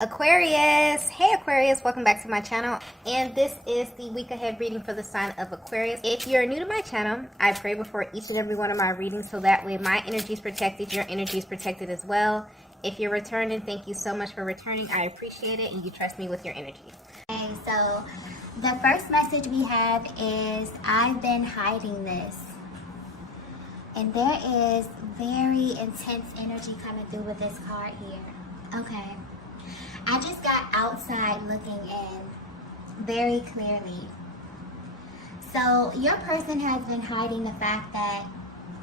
Aquarius, hey Aquarius, welcome back to my channel, and this is the week ahead reading for the sign of Aquarius. If you're new to my channel, I pray before each and every one of my readings so that way my energy is protected, your energy is protected as well. If you're returning, thank you so much for returning. I appreciate it, and you trust me with your energy. Okay, so the first message we have is, I've been hiding this. And there is very intense energy coming through with this card here. Okay. I just got outside looking in very clearly. So your person has been hiding the fact that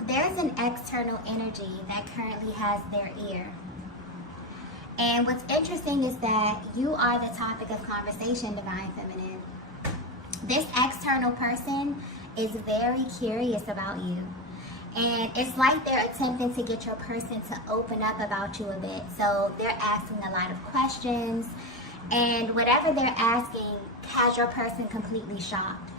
there's an external energy that currently has their ear. And what's interesting is that you are the topic of conversation, Divine Feminine. This external person is very curious about you. And it's like they're attempting to get your person to open up about you a bit. So they're asking a lot of questions. And whatever they're asking has your person completely shocked.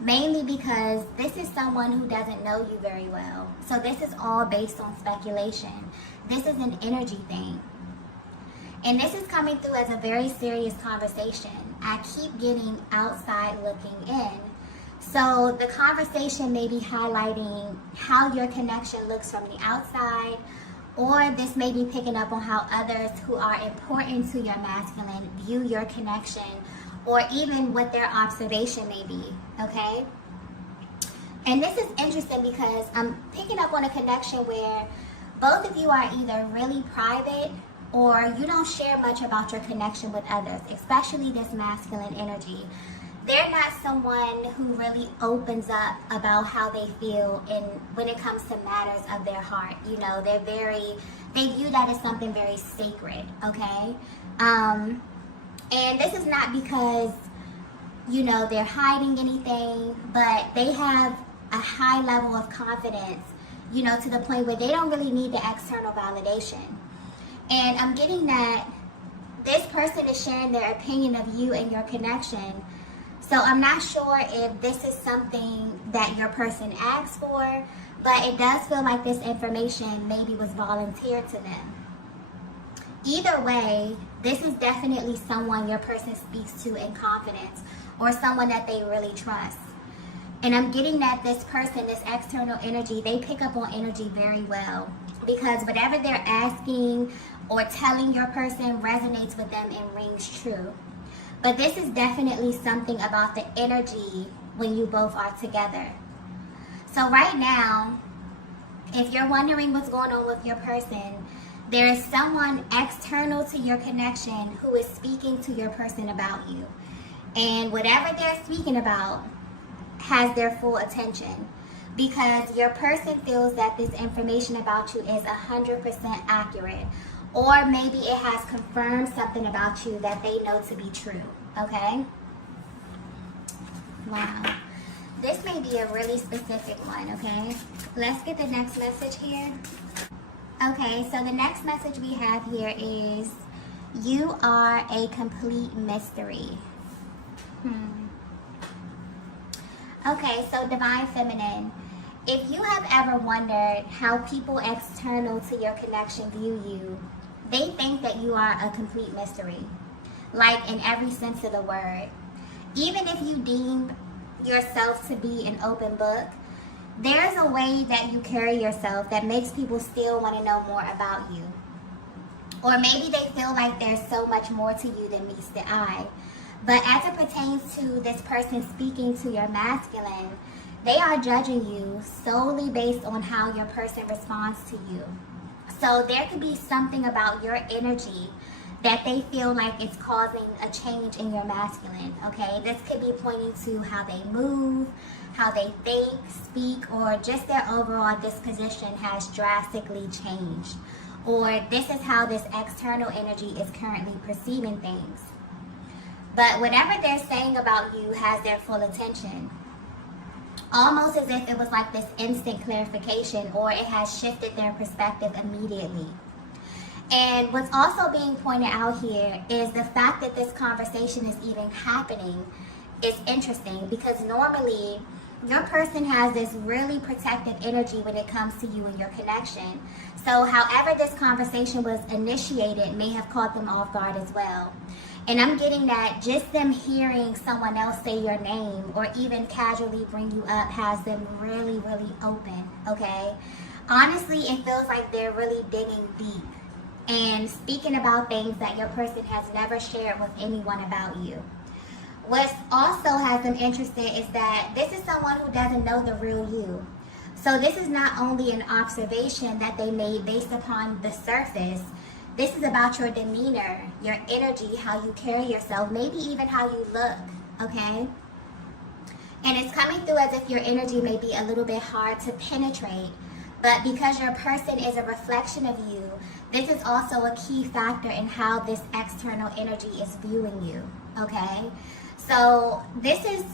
Mainly because this is someone who doesn't know you very well. So this is all based on speculation. This is an energy thing. And this is coming through as a very serious conversation. I keep getting outside looking in. So the conversation may be highlighting how your connection looks from the outside, or this may be picking up on how others who are important to your masculine view your connection, or even what their observation may be, okay? And this is interesting because I'm picking up on a connection where both of you are either really private or you don't share much about your connection with others, especially this masculine energy. They're not someone who really opens up about how they feel when it comes to matters of their heart. You know, they view that as something very sacred, okay? And this is not because, you know, they're hiding anything, but they have a high level of confidence, you know, to the point where they don't really need the external validation. And I'm getting that this person is sharing their opinion of you and your connection. So I'm not sure if this is something that your person asked for, but it does feel like this information maybe was volunteered to them. Either way, this is definitely someone your person speaks to in confidence, or someone that they really trust. And I'm getting that this person, this external energy, they pick up on energy very well, because whatever they're asking or telling your person resonates with them and rings true. But this is definitely something about the energy when you both are together. So right now, if you're wondering what's going on with your person, there is someone external to your connection who is speaking to your person about you. And whatever they're speaking about has their full attention, because your person feels that this information about you is 100% accurate. Or maybe it has confirmed something about you that they know to be true, okay? Wow. This may be a really specific one, okay? Let's get the next message here. Okay, so the next message we have here is, you are a complete mystery. Okay, so Divine Feminine, if you have ever wondered how people external to your connection view you, they think that you are a complete mystery, like in every sense of the word. Even if you deem yourself to be an open book, there's a way that you carry yourself that makes people still want to know more about you. Or maybe they feel like there's so much more to you than meets the eye. But as it pertains to this person speaking to your masculine, they are judging you solely based on how your person responds to you. So there could be something about your energy that they feel like it's causing a change in your masculine, okay? This could be pointing to how they move, how they think, speak, or just their overall disposition has drastically changed. Or this is how this external energy is currently perceiving things. But whatever they're saying about you has their full attention. Almost as if it was like this instant clarification, or it has shifted their perspective immediately. And what's also being pointed out here is the fact that this conversation is even happening is interesting, because normally your person has this really protective energy when it comes to you and your connection. So however this conversation was initiated may have caught them off guard as well. And I'm getting that just them hearing someone else say your name or even casually bring you up has them really, really open, okay? Honestly, it feels like they're really digging deep and speaking about things that your person has never shared with anyone about you. What also has them interested is that this is someone who doesn't know the real you. So this is not only an observation that they made based upon the surface. This is about your demeanor, your energy, how you carry yourself, maybe even how you look, okay? And it's coming through as if your energy may be a little bit hard to penetrate, but because your person is a reflection of you, this is also a key factor in how this external energy is viewing you, okay? So this is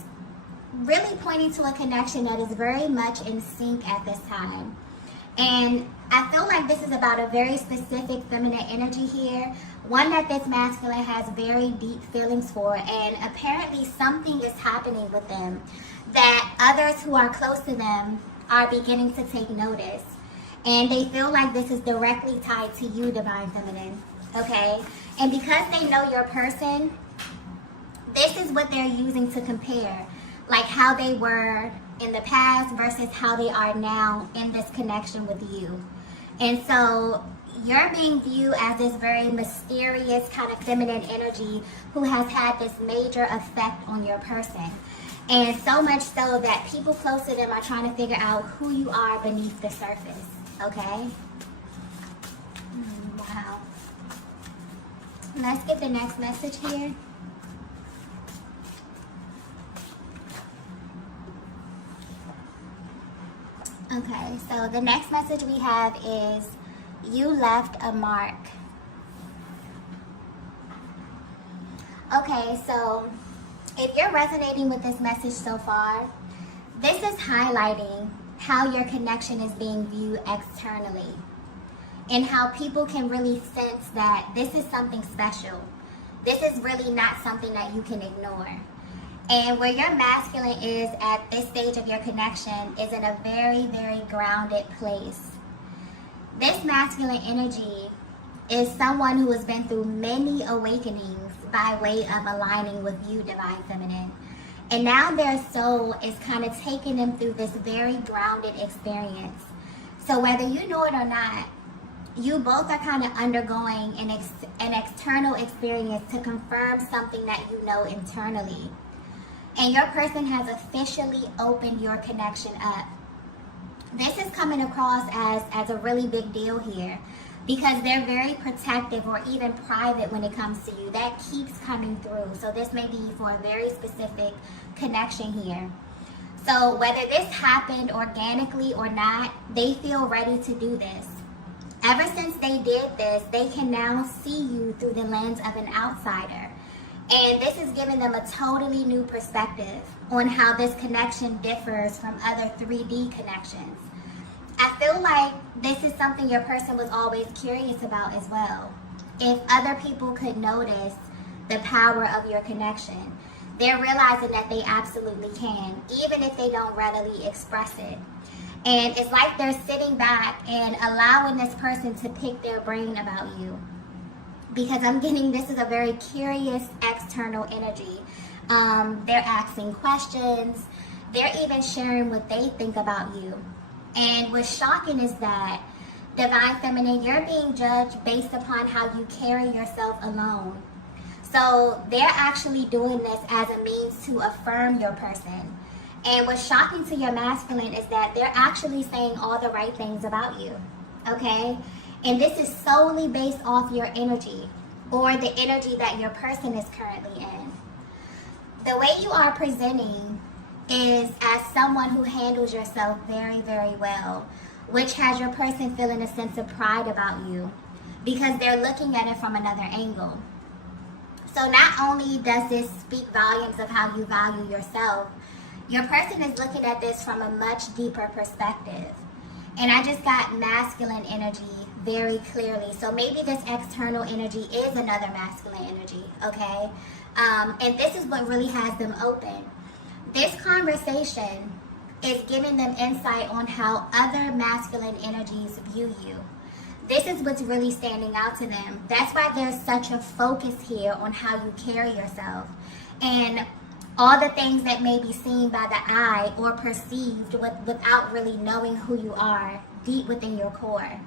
really pointing to a connection that is very much in sync at this time. And I feel like this is about a very specific feminine energy here, one that this masculine has very deep feelings for, and apparently something is happening with them that others who are close to them are beginning to take notice. And they feel like this is directly tied to you, Divine Feminine, okay? And because they know your person, this is what they're using to compare, like how they were in the past versus how they are now in this connection with you. And so you're being viewed as this very mysterious kind of feminine energy who has had this major effect on your person. And so much so that people close to them are trying to figure out who you are beneath the surface, okay? Wow. Let's get the next message here. Okay, so the next message we have is, you left a mark. Okay, so if you're resonating with this message so far, this is highlighting how your connection is being viewed externally and how people can really sense that this is something special. This is really not something that you can ignore. And where your masculine is at this stage of your connection is in a very, very grounded place. This masculine energy is someone who has been through many awakenings by way of aligning with you, Divine Feminine. And now their soul is kind of taking them through this very grounded experience. So whether you know it or not, you both are kind of undergoing an external experience to confirm something that you know internally. And your person has officially opened your connection up. This is coming across as a really big deal here because they're very protective or even private when it comes to you. That keeps coming through. So this may be for a very specific connection here. So whether this happened organically or not, they feel ready to do this. Ever since they did this, they can now see you through the lens of an outsider. And this is giving them a totally new perspective on how this connection differs from other 3D connections. I feel like this is something your person was always curious about as well. If other people could notice the power of your connection, they're realizing that they absolutely can, even if they don't readily express it. And it's like they're sitting back and allowing this person to pick their brain about you. Because I'm getting this is a very curious external energy. They're asking questions. They're even sharing what they think about you. And what's shocking is that, Divine Feminine, you're being judged based upon how you carry yourself alone. So they're actually doing this as a means to affirm your person. And what's shocking to your masculine is that they're actually saying all the right things about you. Okay? And this is solely based off your energy or the energy that your person is currently in. The way you are presenting is as someone who handles yourself very, very well, which has your person feeling a sense of pride about you because they're looking at it from another angle. So not only does this speak volumes of how you value yourself, your person is looking at this from a much deeper perspective. And I just got masculine energy very clearly. So maybe this external energy is another masculine energy, okay? And this is what really has them open. This conversation is giving them insight on how other masculine energies view you. This is what's really standing out to them. That's why there's such a focus here on how you carry yourself and all the things that may be seen by the eye or perceived without really knowing who you are deep within your core.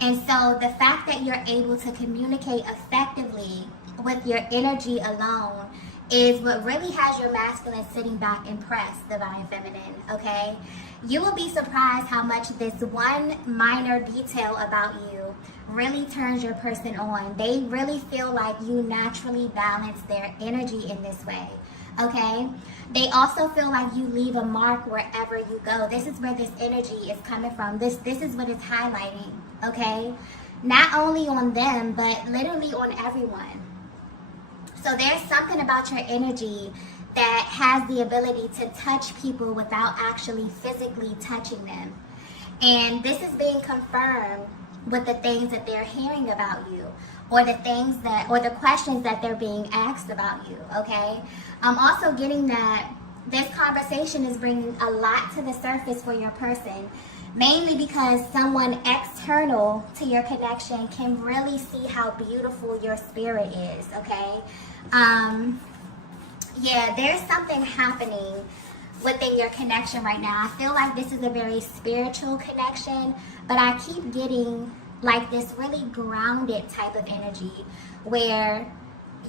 And so the fact that you're able to communicate effectively with your energy alone is what really has your masculine sitting back impressed, divine feminine, okay? You will be surprised how much this one minor detail about you really turns your person on. They really feel like you naturally balance their energy in this way, okay? They also feel like you leave a mark wherever you go. This is where this energy is coming from. This is what it's highlighting, okay? Not only on them, but literally on everyone. So there's something about your energy that has the ability to touch people without actually physically touching them. And this is being confirmed with the things that they're hearing about you, or the things that, or the questions that they're being asked about you, okay? I'm also getting that this conversation is bringing a lot to the surface for your person, mainly because someone external to your connection can really see how beautiful your spirit is, okay? Yeah, there's something happening within your connection right now. I feel like this is a very spiritual connection, but I keep getting like this really grounded type of energy where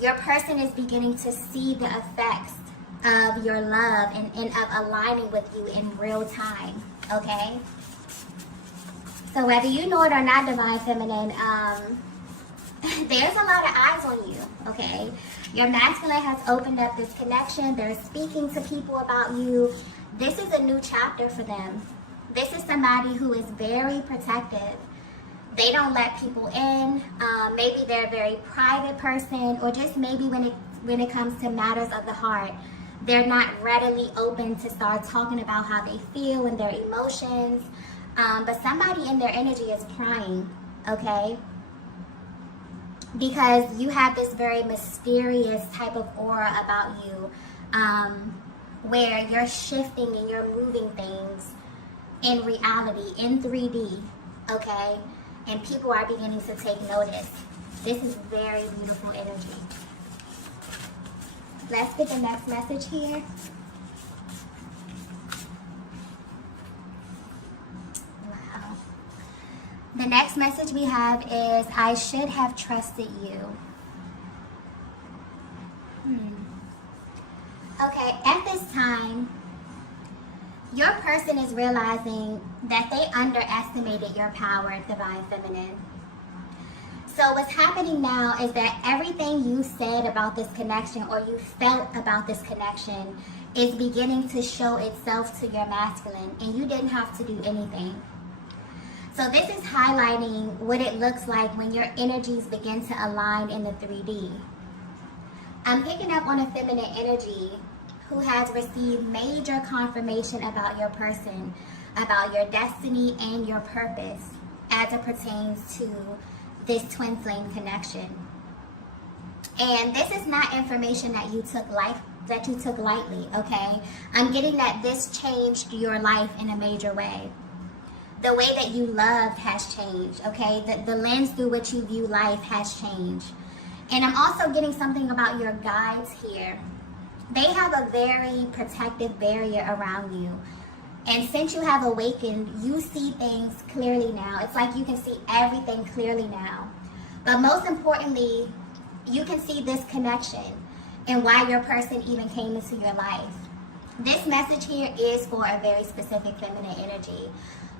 your person is beginning to see the effects of your love and of aligning with you in real time, okay? So whether you know it or not, divine feminine, there's a lot of eyes on you, okay? Your masculine has opened up this connection. They're speaking to people about you. This is a new chapter for them. This is somebody who is very protective. They don't let people in. Maybe they're a very private person, or just maybe when it comes to matters of the heart, they're not readily open to start talking about how they feel and their emotions. But somebody in their energy is crying, okay? Because you have this very mysterious type of aura about you, where you're shifting and you're moving things in reality, in 3D, okay? And people are beginning to take notice. This is very beautiful energy. Let's get the next message here. Wow. The next message we have is, I should have trusted you. Okay, at this time, your person is realizing that they underestimated your power, divine feminine. So what's happening now is that everything you said about this connection, or you felt about this connection, is beginning to show itself to your masculine, and you didn't have to do anything. So this is highlighting what it looks like when your energies begin to align in the 3D. I'm picking up on a feminine energy who has received major confirmation about your person, about your destiny and your purpose as it pertains to this twin flame connection. And this is not information that you took lightly, okay? I'm getting that this changed your life in a major way. The way that you loved has changed, okay? The lens through which you view life has changed. And I'm also getting something about your guides here. They have a very protective barrier around you. And since you have awakened, you see things clearly now. It's like you can see everything clearly now. But most importantly, you can see this connection and why your person even came into your life. This message here is for a very specific feminine energy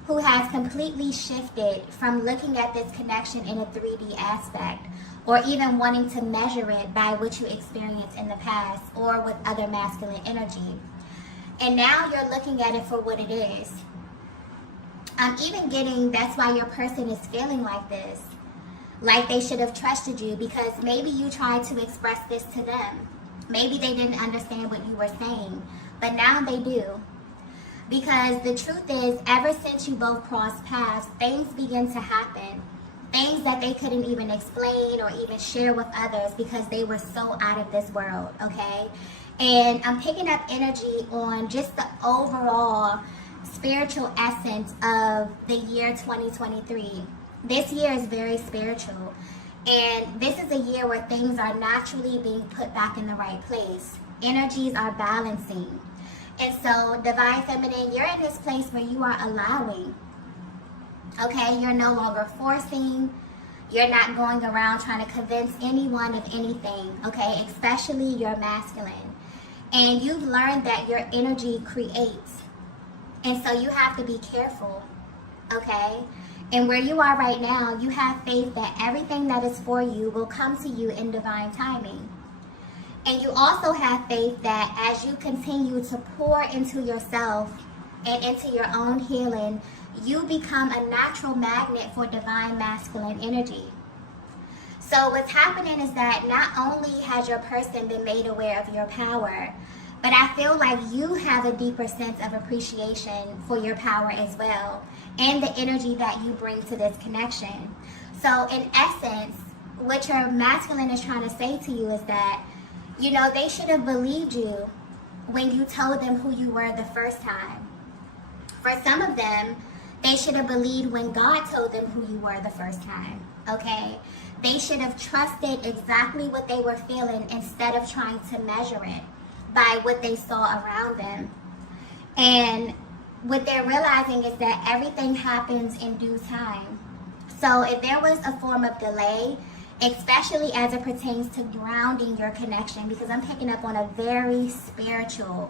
who has completely shifted from looking at this connection in a 3D aspect, or even wanting to measure it by what you experienced in the past or with other masculine energy. And now you're looking at it for what it is. I'm even getting that's why your person is feeling like this. Like they should have trusted you, because maybe you tried to express this to them. Maybe they didn't understand what you were saying, but now they do. Because the truth is, ever since you both crossed paths, things begin to happen. things that they couldn't even explain or even share with others because they were so out of this world, okay? And I'm picking up energy on just the overall spiritual essence of the year 2023. This year is very spiritual. And this is a year where things are naturally being put back in the right place. Energies are balancing. And so, Divine Feminine, you're in this place where you are allowing. Okay, you're no longer forcing. You're not going around trying to convince anyone of anything. Okay, especially your masculine. And you've learned that your energy creates. And so you have to be careful. Okay? And where you are right now, you have faith that everything that is for you will come to you in divine timing. And you also have faith that as you continue to pour into yourself and into your own healing, you become a natural magnet for divine masculine energy. So what's happening is that not only has your person been made aware of your power, but I feel like you have a deeper sense of appreciation for your power as well, and the energy that you bring to this connection. So in essence, what your masculine is trying to say to you is that, you know, they should have believed you when you told them who you were the first time. For some of them, they should have believed when God told them who you were the first time, okay? They should have trusted exactly what they were feeling instead of trying to measure it by what they saw around them. And what they're realizing is that everything happens in due time. So if there was a form of delay, especially as it pertains to grounding your connection, because I'm picking up on a very spiritual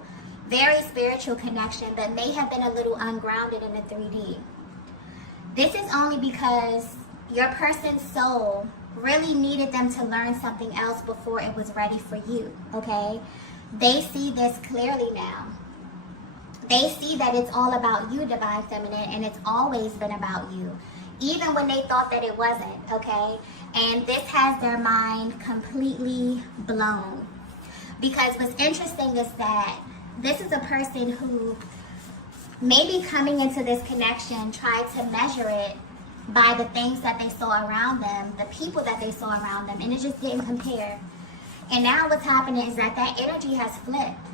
connection that may have been a little ungrounded in the 3D. This is only because your person's soul really needed them to learn something else before it was ready for you, okay? They see this clearly now. They see that it's all about you, Divine Feminine, and it's always been about you, even when they thought that it wasn't, okay? And this has their mind completely blown. Because what's interesting is that this is a person who maybe coming into this connection tried to measure it by the things that they saw around them, the people that they saw around them, and it just didn't compare. And now what's happening is that that energy has flipped.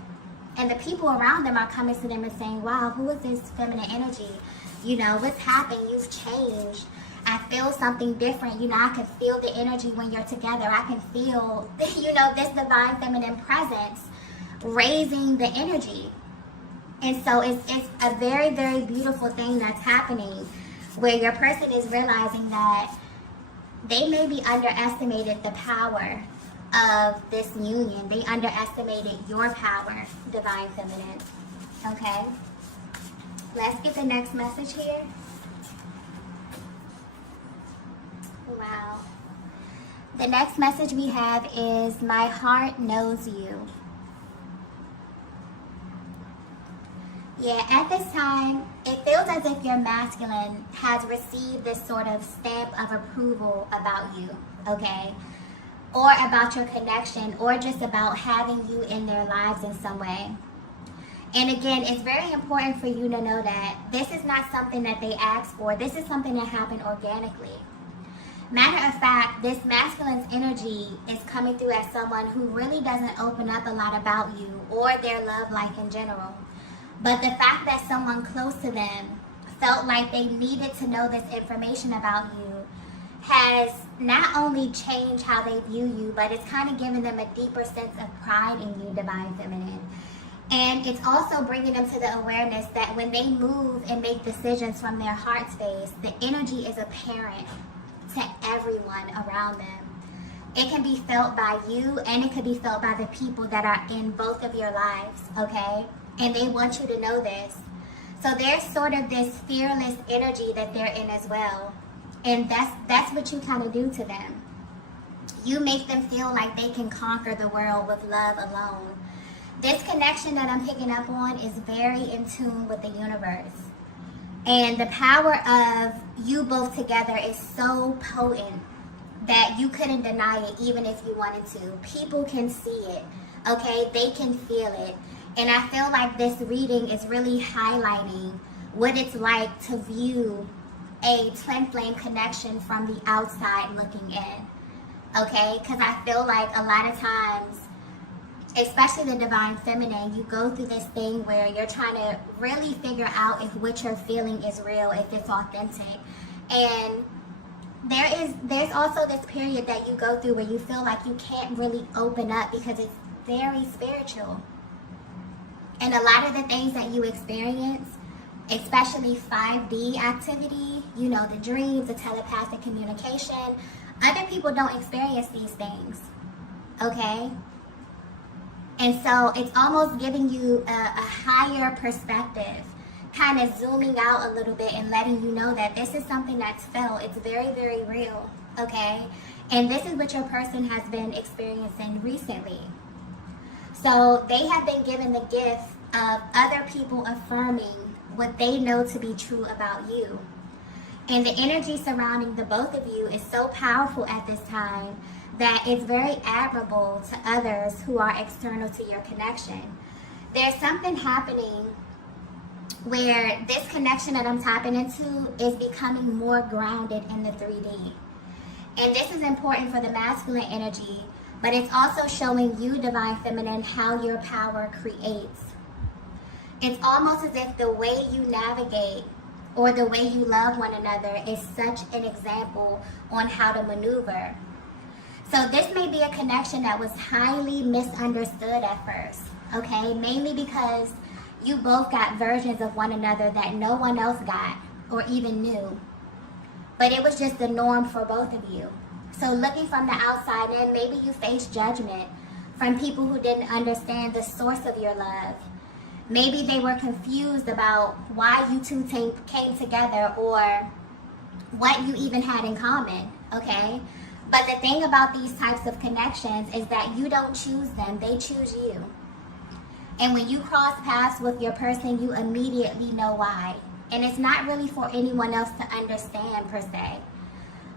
And the people around them are coming to them and saying, wow, who is this feminine energy? You know, what's happened? You've changed. I feel something different. You know, I can feel the energy when you're together. I can feel, you know, this divine feminine presence raising the energy. And so it's a very, very beautiful thing that's happening where your person is realizing that they maybe underestimated the power of this union. They underestimated your power, Divine Feminine. Okay? Let's get the next message here. Wow. The next message we have is, my heart knows you. Yeah, at this time, it feels as if your masculine has received this sort of stamp of approval about you, okay? Or about your connection, or just about having you in their lives in some way. And again, it's very important for you to know that this is not something that they asked for. This is something that happened organically. Matter of fact, this masculine's energy is coming through as someone who really doesn't open up a lot about you or their love life in general. But the fact that someone close to them felt like they needed to know this information about you has not only changed how they view you, but it's kind of given them a deeper sense of pride in you, Divine Feminine. And it's also bringing them to the awareness that when they move and make decisions from their heart space, the energy is apparent to everyone around them. It can be felt by you, and it can be felt by the people that are in both of your lives, okay? And they want you to know this. So there's sort of this fearless energy that they're in as well. And that's what you kind of do to them. You make them feel like they can conquer the world with love alone. This connection that I'm picking up on is very in tune with the universe. And the power of you both together is so potent that you couldn't deny it even if you wanted to. People can see it, okay? They can feel it. And I feel like this reading is really highlighting what it's like to view a twin flame connection from the outside looking in. Okay? Because I feel like a lot of times, especially the divine feminine, you go through this thing where you're trying to really figure out if what you're feeling is real, if it's authentic. And there's also this period that you go through where you feel like you can't really open up because it's very spiritual. And a lot of the things that you experience, especially 5D activity, you know, the dreams, the telepathic communication, other people don't experience these things, okay? And so it's almost giving you a higher perspective, kind of zooming out a little bit and letting you know that this is something that's felt. It's very, very real, okay? And this is what your person has been experiencing recently. So they have been given the gift of other people affirming what they know to be true about you. And the energy surrounding the both of you is so powerful at this time that it's very admirable to others who are external to your connection. There's something happening where this connection that I'm tapping into is becoming more grounded in the 3D. And this is important for the masculine energy, but it's also showing you, divine feminine, how your power creates. It's almost as if the way you navigate or the way you love one another is such an example on how to maneuver. So this may be a connection that was highly misunderstood at first, okay? Mainly because you both got versions of one another that no one else got or even knew. But it was just the norm for both of you. So looking from the outside in, maybe you faced judgment from people who didn't understand the source of your love. Maybe they were confused about why you two came together or what you even had in common, okay? But the thing about these types of connections is that you don't choose them, they choose you. And when you cross paths with your person, you immediately know why. And it's not really for anyone else to understand per se.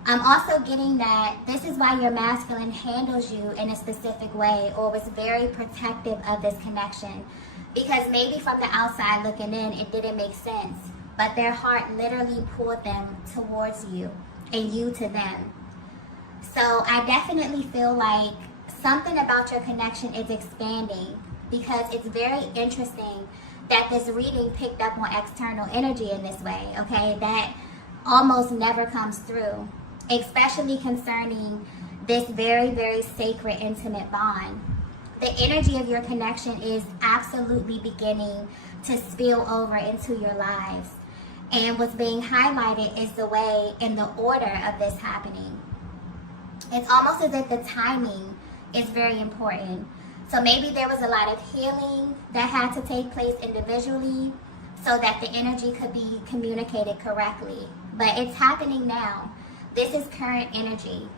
I'm also getting that this is why your masculine handles you in a specific way or was very protective of this connection. Because maybe from the outside looking in, it didn't make sense. But their heart literally pulled them towards you and you to them. So I definitely feel like something about your connection is expanding because it's very interesting that this reading picked up on external energy in this way, okay? That almost never comes through, especially concerning this very, very sacred, intimate bond. The energy of your connection is absolutely beginning to spill over into your lives. And what's being highlighted is the way and the order of this happening. It's almost as if the timing is very important. So maybe there was a lot of healing that had to take place individually so that the energy could be communicated correctly. But it's happening now. This is current energy.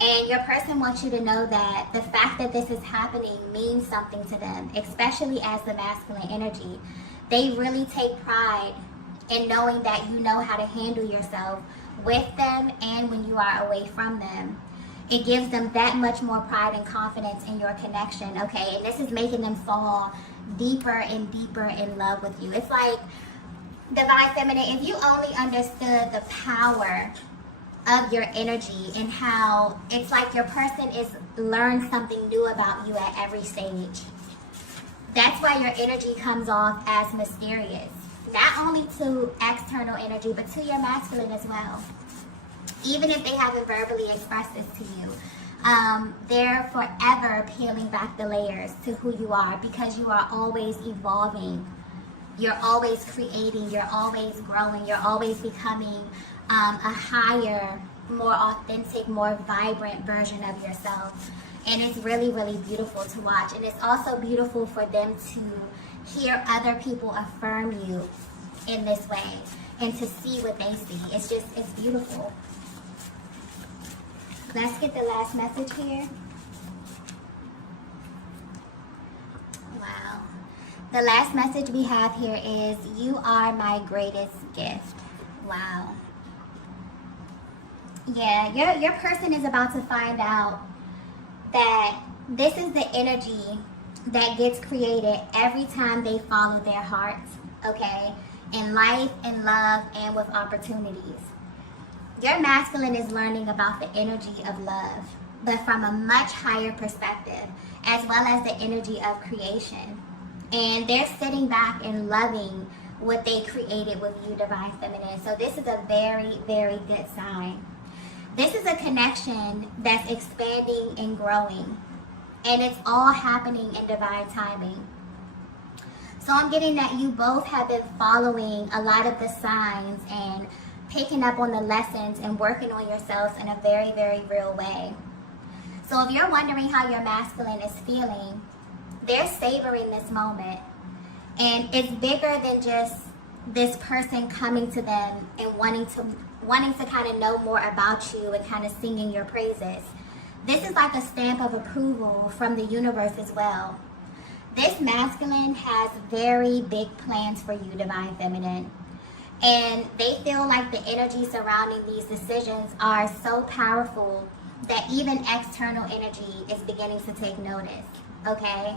And your person wants you to know that the fact that this is happening means something to them, especially as the masculine energy. They really take pride in knowing that you know how to handle yourself with them and when you are away from them. It gives them that much more pride and confidence in your connection, okay? And this is making them fall deeper and deeper in love with you. It's like, divine feminine, if you only understood the power of your energy and how it's like your person is learned something new about you at every stage. That's why your energy comes off as mysterious. Not only to external energy, but to your masculine as well. Even if they haven't verbally expressed this to you. They're forever peeling back the layers to who you are because you are always evolving. You're always creating. You're always growing. You're always becoming a higher, more authentic, more vibrant version of yourself. And it's really, really beautiful to watch. And it's also beautiful for them to hear other people affirm you in this way and to see what they see. It's beautiful. Let's get the last message here. Wow. The last message we have here is, you are my greatest gift. Wow. Yeah, your person is about to find out that this is the energy that gets created every time they follow their hearts, okay? in life, in love, and with opportunities. Your masculine is learning about the energy of love, but from a much higher perspective, as well as the energy of creation. And they're sitting back and loving what they created with you, Divine Feminine. So this is a very, very good sign. This is a connection that's expanding and growing. And it's all happening in divine timing. So I'm getting that you both have been following a lot of the signs and picking up on the lessons and working on yourselves in a very, very real way. So if you're wondering how your masculine is feeling, they're savoring this moment. And it's bigger than just this person coming to them and wanting to kind of know more about you and kind of singing your praises. This is like a stamp of approval from the universe as well. This masculine has very big plans for you, Divine Feminine. And they feel like the energy surrounding these decisions are so powerful that even external energy is beginning to take notice, okay?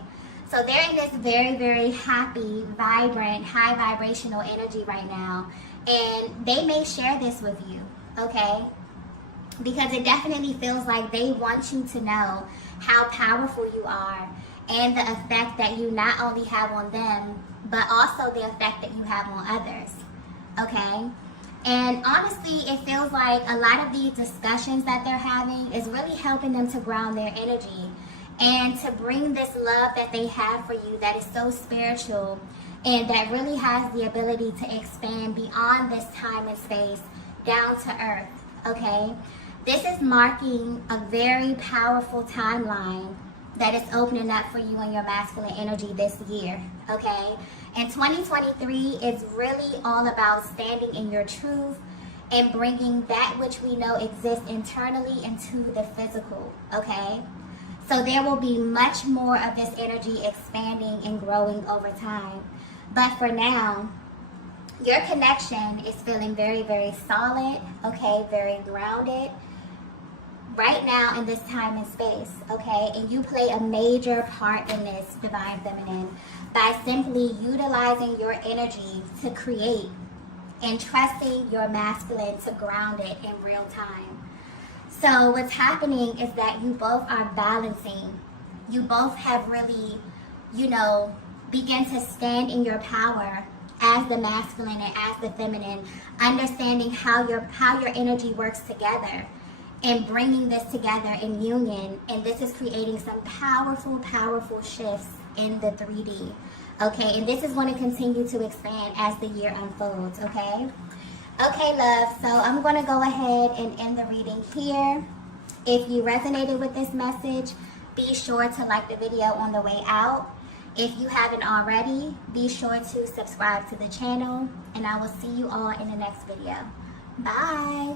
So they're in this very, very happy, vibrant, high vibrational energy right now. And they may share this with you, okay? Because it definitely feels like they want you to know how powerful you are and the effect that you not only have on them, but also the effect that you have on others, okay? And honestly, it feels like a lot of these discussions that they're having is really helping them to ground their energy and to bring this love that they have for you that is so spiritual and that really has the ability to expand beyond this time and space down to earth, okay? This is marking a very powerful timeline that is opening up for you and your masculine energy this year, okay? And 2023 is really all about standing in your truth and bringing that which we know exists internally into the physical, okay? So there will be much more of this energy expanding and growing over time. But for now, your connection is feeling very, very solid, okay? Very grounded right now in this time and space, okay? And you play a major part in this, Divine Feminine, by simply utilizing your energy to create and trusting your masculine to ground it in real time. So what's happening is that you both are balancing. You both have really, begin to stand in your power as the masculine and as the feminine, understanding how your energy works together and bringing this together in union. And this is creating some powerful, powerful shifts in the 3D. Okay, and this is going to continue to expand as the year unfolds, okay? Okay, love, so I'm going to go ahead and end the reading here. If you resonated with this message, be sure to like the video on the way out. If you haven't already, be sure to subscribe to the channel, and I will see you all in the next video. Bye!